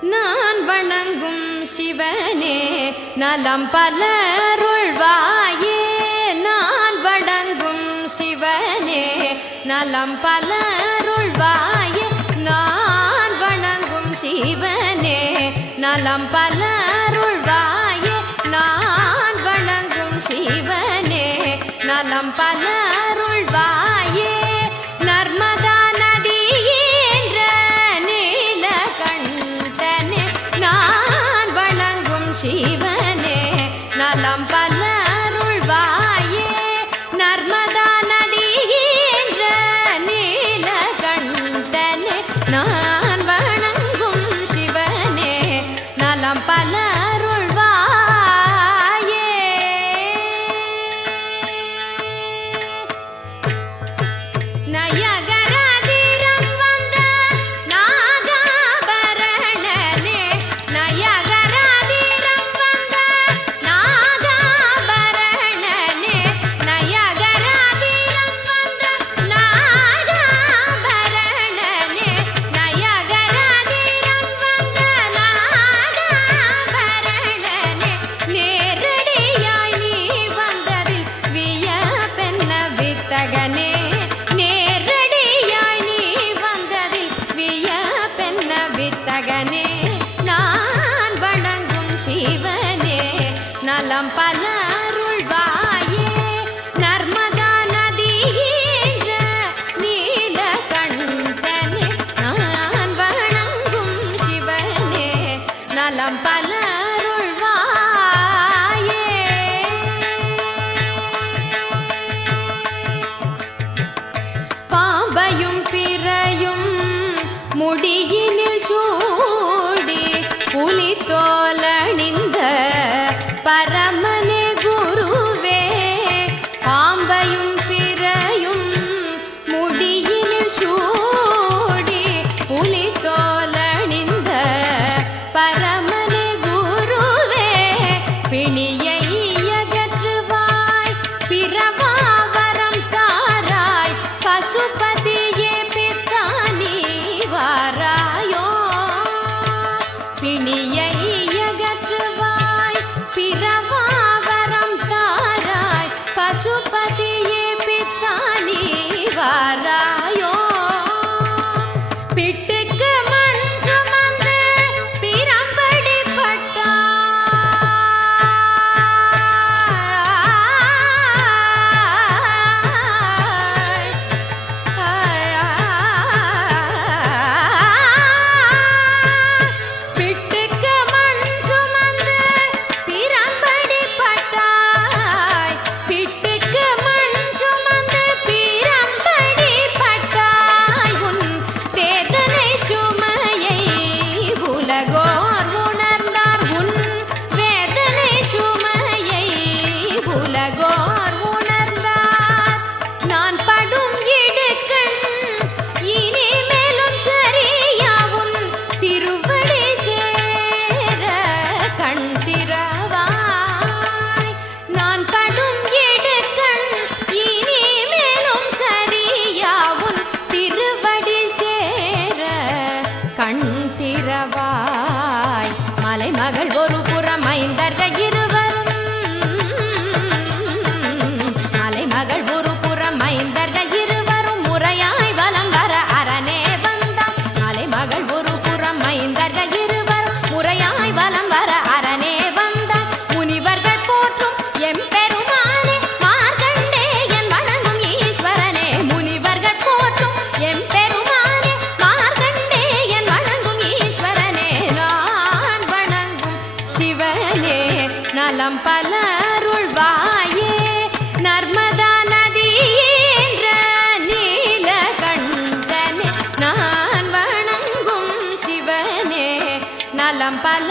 நான் வணங்கும் சிவனே நலம் பலருள்வாயே. நான் வணங்கும் சிவனே நலம் பலருள்வாயே. நான் வணங்கும் சிவனே நலம் பலருள்வாயே. நான் வணங்கும் சிவனே நலம் பலருள்வாயே. வித்தகனே நான் வணங்கும் சிவனே நலம் பல நலம் பலருள்வாயே நர்மதா நதி என்ற நீல கண்டனே நான் வணங்கும் சிவனே. பல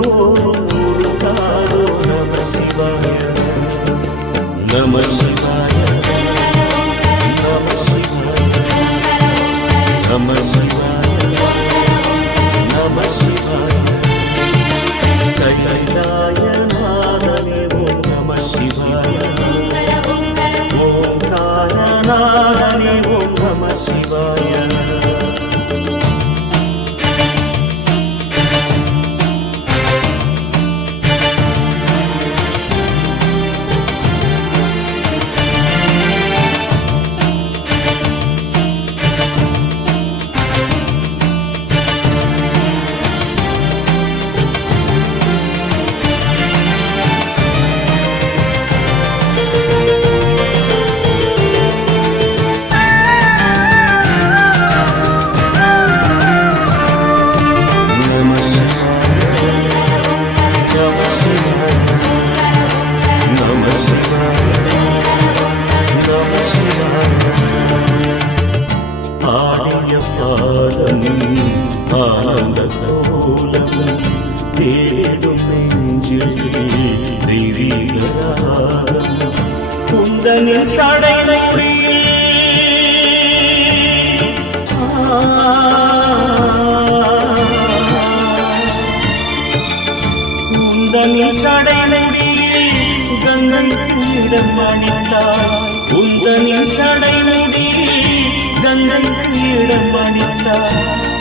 தினந்தோறும் ஒரு காலோ நம சிவாய நம சிவாய நம சிவாய நம சிவாய நம ஆனந்த கோலம் தேடும் நெஞ்சில் தெய்வீகராகம் குந்தனில் சடைமுடியில் உந்தனில் சடைமுடியில் கங்கையிடம் அணிந்தாய் உந்தனில் சடைமுடியில் கங்கையிடம் அணிந்தாய்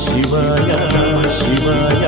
ஓம் நம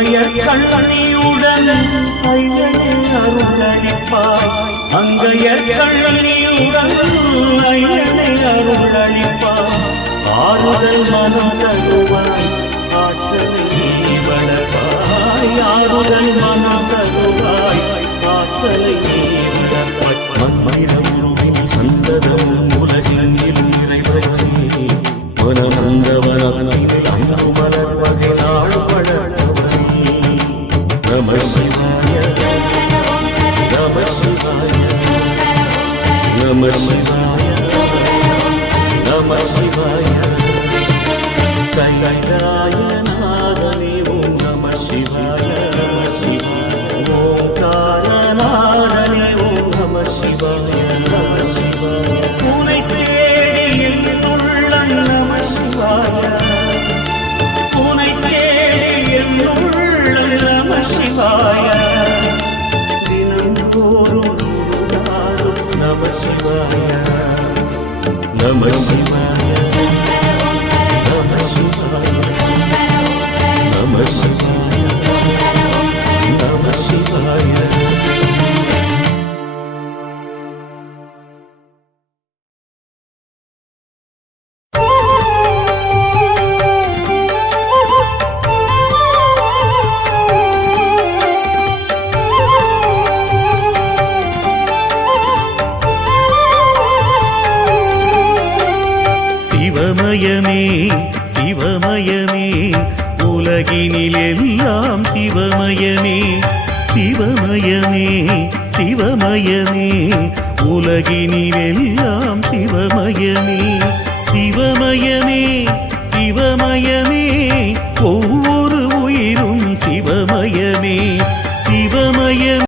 அங்கைய கண்ணனியுடன் ஐயனே அருளளிப்பாய். அங்கைய கண்ணனியுடன் ஐயனை அருளளிப்பாய். ஆறுதல் மனம் தருவாய் ஆற்றலை நீ ஆறுதல் மனம் தருவாய் ஆற்றலை நீ சந்ததம் உலகில் மனமந்தவனான நம சிவாய நம சிவாய நம சிவாய சிவமயமே சிவமயமே உலகினில் எல்லாம் சிவமயமே சிவமயமே சிவமயமே உலகினில் எல்லாம் சிவமயமே சிவமயமே சிவமயமே.